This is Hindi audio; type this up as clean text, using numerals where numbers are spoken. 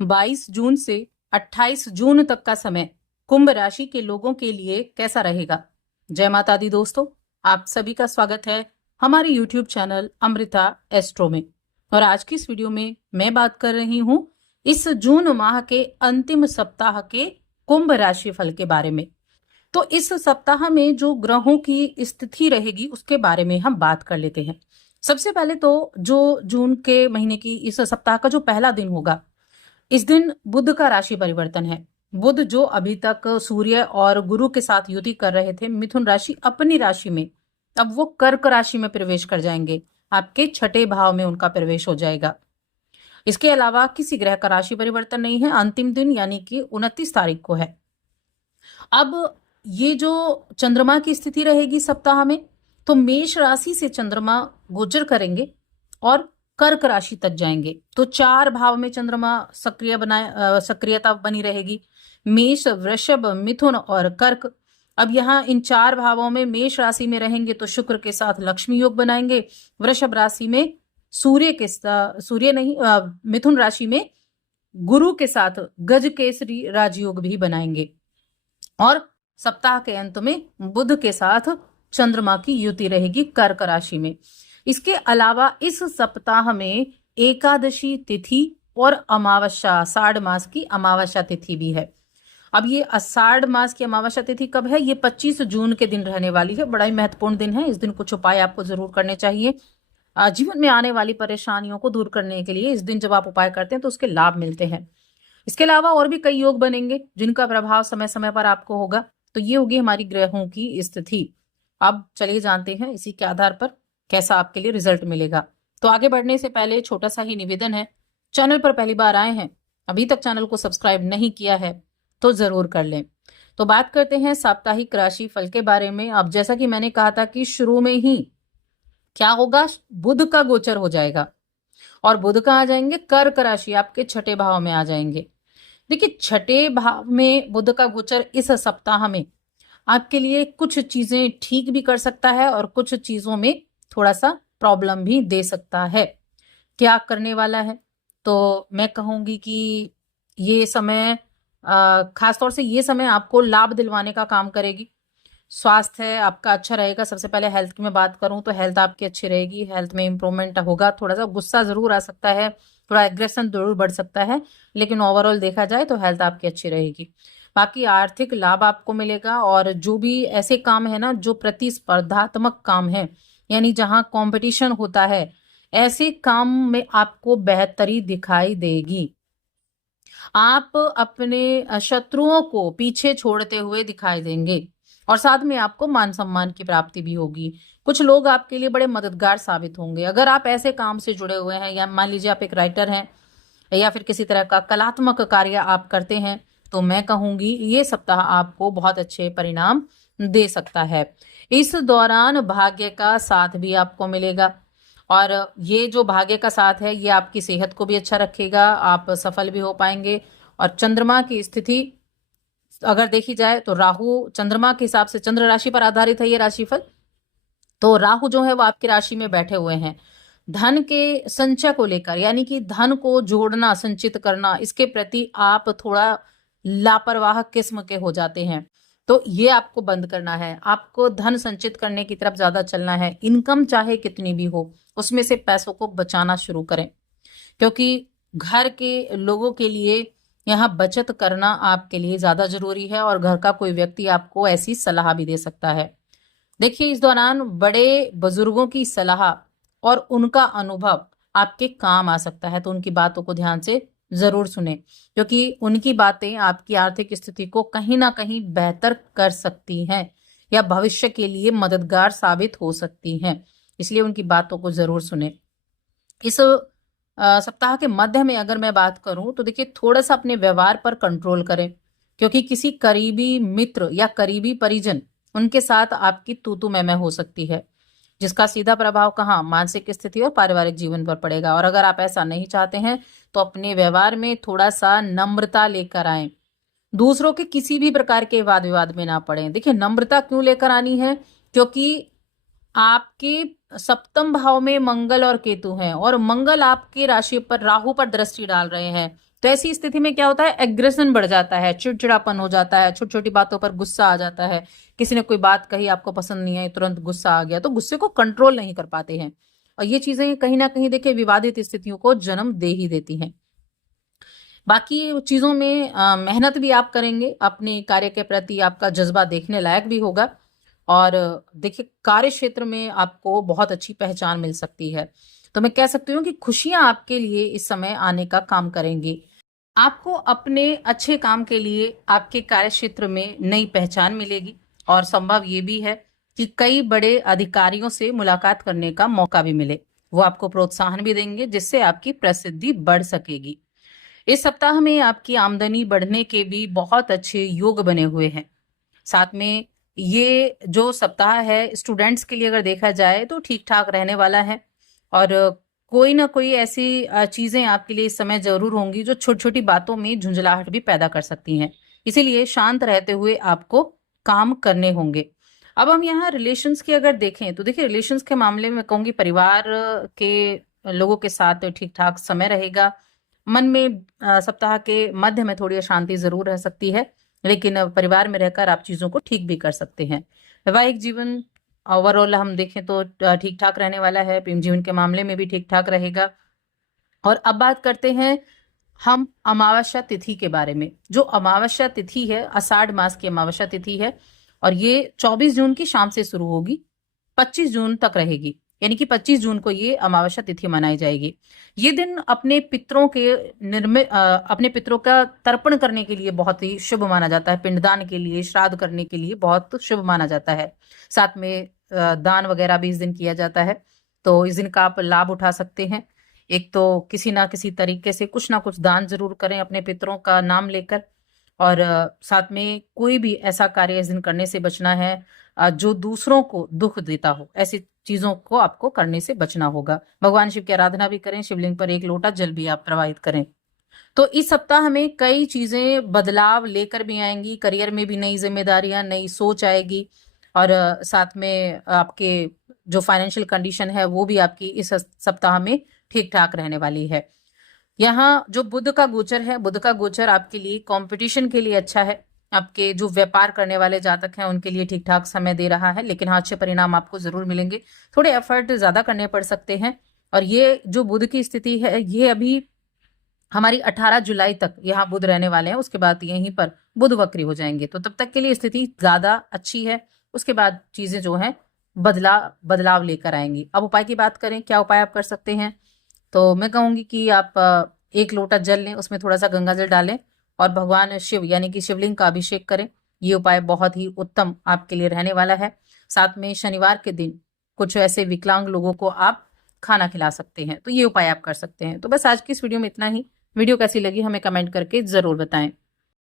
22 जून से 28 जून तक का समय कुंभ राशि के लोगों के लिए कैसा रहेगा। जय माता दी दोस्तों, आप सभी का स्वागत है हमारे YouTube चैनल अमृता एस्ट्रो में। और आज की इस वीडियो में मैं बात कर रही हूं इस जून माह के अंतिम सप्ताह के कुंभ राशि फल के बारे में। तो इस सप्ताह में जो ग्रहों की स्थिति रहेगी उसके बारे में हम बात कर लेते हैं। सबसे पहले तो जो जून के महीने की इस सप्ताह का जो पहला दिन होगा, इस दिन बुध का राशि परिवर्तन है। बुध जो अभी तक सूर्य और गुरु के साथ युति कर रहे थे मिथुन राशि अपनी राशि में, अब वो कर्क राशि में प्रवेश कर जाएंगे। आपके छठे भाव में उनका प्रवेश हो जाएगा। इसके अलावा किसी ग्रह का राशि परिवर्तन नहीं है। अंतिम दिन यानी कि 29 तारीख को है। अब ये जो चंद्रमा की स्थिति रहेगी सप्ताह में, तो मेष राशि से चंद्रमा गोचर करेंगे और कर्क राशि तक जाएंगे। तो 4 भाव में चंद्रमा सक्रियता बनी रहेगी। मेष, वृषभ, मिथुन और कर्क। अब यहाँ इन 4 भावों में मेष राशि में रहेंगे तो शुक्र के साथ लक्ष्मी योग बनाएंगे। वृषभ राशि में मिथुन राशि में गुरु के साथ गज केसरी राजयोग भी बनाएंगे। और सप्ताह के अंत में बुध के साथ चंद्रमा की युति रहेगी कर्क राशि में। इसके अलावा इस सप्ताह में एकादशी तिथि और अमावस्या, आषाढ़ मास की अमावस्या तिथि भी है। अब ये आषाढ़ मास की अमावस्या तिथि कब है? ये 25 जून के दिन रहने वाली है। बड़ा ही महत्वपूर्ण दिन है। इस दिन कुछ उपाय आपको जरूर करने चाहिए। जीवन में आने वाली परेशानियों को दूर करने के लिए इस दिन जब आप उपाय करते हैं तो उसके लाभ मिलते हैं। इसके अलावा और भी कई योग बनेंगे जिनका प्रभाव समय समय पर आपको होगा। तो ये होगी हमारी ग्रहों की स्थिति। अब चलिए जानते हैं इसी के आधार पर कैसा आपके लिए रिजल्ट मिलेगा। तो आगे बढ़ने से पहले छोटा सा ही निवेदन है, चैनल पर पहली बार आए हैं, अभी तक चैनल को सब्सक्राइब नहीं किया है तो जरूर कर लें। तो बात करते हैं साप्ताहिक राशि फल के बारे में। अब जैसा कि मैंने कहा था कि शुरू में ही क्या होगा, बुध का गोचर हो जाएगा और बुध कहाँ आ जाएंगे? कर्क राशि, आपके छठे भाव में आ जाएंगे। देखिए, छठे भाव में बुध का गोचर इस सप्ताह में आपके लिए कुछ चीजें ठीक भी कर सकता है और कुछ चीजों में थोड़ा सा प्रॉब्लम भी दे सकता है। क्या करने वाला है? तो मैं कहूंगी कि ये समय खासतौर से ये समय आपको लाभ दिलवाने का काम करेगी। स्वास्थ्य आपका अच्छा रहेगा। सबसे पहले हेल्थ की मैं बात करूं तो हेल्थ आपकी अच्छी रहेगी। हेल्थ में इंप्रूवमेंट होगा। थोड़ा सा गुस्सा जरूर आ सकता है, थोड़ा एग्रेशन जरूर बढ़ सकता है, लेकिन ओवरऑल देखा जाए तो हेल्थ आपकी अच्छी रहेगी। बाकी आर्थिक लाभ आपको मिलेगा। और जो भी ऐसे काम है ना जो प्रतिस्पर्धात्मक काम है, यानी जहां कंपटीशन होता है, ऐसे काम में आपको बेहतरी दिखाई देगी। आप अपने शत्रुओं को पीछे छोड़ते हुए दिखाई देंगे और साथ में आपको मान सम्मान की प्राप्ति भी होगी। कुछ लोग आपके लिए बड़े मददगार साबित होंगे। अगर आप ऐसे काम से जुड़े हुए हैं या मान लीजिए आप एक राइटर हैं या फिर किसी तरह का कलात्मक कार्य आप करते हैं, तो मैं कहूंगी ये सप्ताह आपको बहुत अच्छे परिणाम दे सकता है। इस दौरान भाग्य का साथ भी आपको मिलेगा और ये जो भाग्य का साथ है ये आपकी सेहत को भी अच्छा रखेगा। आप सफल भी हो पाएंगे। और चंद्रमा की स्थिति अगर देखी जाए तो राहु, चंद्रमा के हिसाब से चंद्र राशि पर आधारित है ये राशिफल। तो राहु जो है वो आपकी राशि में बैठे हुए हैं। धन के संचय को लेकर, यानी कि धन को जोड़ना, संचित करना, इसके प्रति आप थोड़ा लापरवाह किस्म के हो जाते हैं। तो ये आपको बंद करना है। आपको धन संचित करने की तरफ ज्यादा चलना है। इनकम चाहे कितनी भी हो, उसमें से पैसों को बचाना शुरू करें, क्योंकि घर के लोगों के लिए यहाँ बचत करना आपके लिए ज्यादा जरूरी है। और घर का कोई व्यक्ति आपको ऐसी सलाह भी दे सकता है। देखिए, इस दौरान बड़े बुजुर्गों की सलाह और उनका अनुभव आपके काम आ सकता है। तो उनकी बातों को ध्यान से जरूर सुने, क्योंकि उनकी बातें आपकी आर्थिक स्थिति को कहीं ना कहीं बेहतर कर सकती हैं या भविष्य के लिए मददगार साबित हो सकती हैं। इसलिए उनकी बातों को जरूर सुने। इस सप्ताह के मध्य में अगर मैं बात करूं तो देखिए, थोड़ा सा अपने व्यवहार पर कंट्रोल करें, क्योंकि किसी करीबी मित्र या करीबी परिजन, उनके साथ आपकी तू मैं हो सकती है, जिसका सीधा प्रभाव कहाँ, मानसिक स्थिति और पारिवारिक जीवन पर पड़ेगा। और अगर आप ऐसा नहीं चाहते हैं तो अपने व्यवहार में थोड़ा सा नम्रता लेकर आए। दूसरों के किसी भी प्रकार के वाद विवाद में ना पड़े। देखिए, नम्रता क्यों लेकर आनी है? क्योंकि आपके सप्तम भाव में मंगल और केतु हैं और मंगल आपकी राशि पर, राहु पर दृष्टि डाल रहे हैं। तो ऐसी स्थिति में क्या होता है, एग्रेशन बढ़ जाता है, चिड़चिड़ापन हो जाता है, छोटी छोटी बातों पर गुस्सा आ जाता है। किसी ने कोई बात कही, आपको पसंद नहीं आई, तुरंत गुस्सा आ गया, तो गुस्से को कंट्रोल नहीं कर पाते हैं। और ये चीजें कहीं ना कहीं देखिए विवादित स्थितियों को जन्म दे ही देती हैं। बाकी चीजों में मेहनत भी आप करेंगे, अपने कार्य के प्रति आपका जज्बा देखने लायक भी होगा। और देखिए कार्य क्षेत्र में आपको बहुत अच्छी पहचान मिल सकती है। तो मैं कह सकती हूँ कि खुशियां आपके लिए इस समय आने का काम करेंगी। आपको अपने अच्छे काम के लिए आपके कार्य क्षेत्र में नई पहचान मिलेगी, और संभव ये भी है कि कई बड़े अधिकारियों से मुलाकात करने का मौका भी मिले। वो आपको प्रोत्साहन भी देंगे, जिससे आपकी प्रसिद्धि बढ़ सकेगी। इस सप्ताह में आपकी आमदनी बढ़ने के भी बहुत अच्छे योग बने हुए हैं। साथ में ये जो सप्ताह है स्टूडेंट्स के लिए अगर देखा जाए तो ठीक ठाक रहने वाला है। और कोई ना कोई ऐसी चीजें आपके लिए इस समय जरूर होंगी जो छोटी छोटी बातों में झुंझलाहट भी पैदा कर सकती हैं। इसीलिए शांत रहते हुए आपको काम करने होंगे। अब हम यहाँ रिलेशंस की अगर देखें तो देखिए रिलेशंस के मामले में मैं कहूँगी परिवार के लोगों के साथ ठीक ठाक समय रहेगा। मन में सप्ताह के मध्य में थोड़ी अशांति जरूर रह सकती है, लेकिन परिवार में रहकर आप चीजों को ठीक भी कर सकते हैं। वैवाहिक जीवन ओवरऑल हम देखें तो ठीक ठाक रहने वाला है। प्रेम जीवन के मामले में भी ठीक ठाक रहेगा। और अब बात करते हैं हम अमावस्या तिथि के बारे में। जो अमावस्या तिथि है, आषाढ़ मास की अमावस्या तिथि है, और ये 24 जून की शाम से शुरू होगी, 25 जून तक रहेगी। यानी कि 25 जून को ये अमावस्या तिथि मनाई जाएगी। ये दिन अपने पितरों के अपने पितरों का तर्पण करने के लिए बहुत ही शुभ माना जाता है। पिंडदान के लिए, श्राद्ध करने के लिए बहुत शुभ माना जाता है। साथ में दान वगैरह भी इस दिन किया जाता है। तो इस दिन का आप लाभ उठा सकते हैं। एक तो किसी ना किसी तरीके से कुछ ना कुछ दान जरूर करें अपने पितरों का नाम लेकर। और साथ में कोई भी ऐसा कार्य इस दिन करने से बचना है जो दूसरों को दुख देता हो। ऐसी चीजों को आपको करने से बचना होगा। भगवान शिव की आराधना भी करें, शिवलिंग पर एक लोटा जल भी आप प्रवाहित करें। तो इस सप्ताह में कई चीजें बदलाव लेकर भी आएंगी। करियर में भी नई जिम्मेदारियां, नई सोच आएगी। और साथ में आपके जो फाइनेंशियल कंडीशन है वो भी आपकी इस सप्ताह में ठीक ठाक रहने वाली है। यहाँ जो बुध का गोचर है, बुध का गोचर आपके लिए कंपटीशन के लिए अच्छा है। आपके जो व्यापार करने वाले जातक हैं उनके लिए ठीक ठाक समय दे रहा है, लेकिन हाँ अच्छे परिणाम आपको जरूर मिलेंगे। थोड़े एफर्ट ज्यादा करने पड़ सकते हैं। और ये जो बुध की स्थिति है ये अभी हमारी 18 जुलाई तक यहाँ बुध रहने वाले हैं। उसके बाद यहीं पर बुध वक्री हो जाएंगे, तो तब तक के लिए स्थिति ज्यादा अच्छी है। उसके बाद चीजें जो हैं बदलाव लेकर आएंगी। अब उपाय की बात करें, क्या उपाय आप कर सकते हैं, तो मैं कहूंगी कि आप एक लोटा जल लें, उसमें थोड़ा सा गंगा जल डालें और भगवान शिव यानी कि शिवलिंग का अभिषेक करें। ये उपाय बहुत ही उत्तम आपके लिए रहने वाला है। साथ में शनिवार के दिन कुछ ऐसे विकलांग लोगों को आप खाना खिला सकते हैं, तो ये उपाय आप कर सकते हैं। तो बस आज की इस वीडियो में इतना ही। वीडियो कैसी लगी हमें कमेंट करके जरूर बताएं।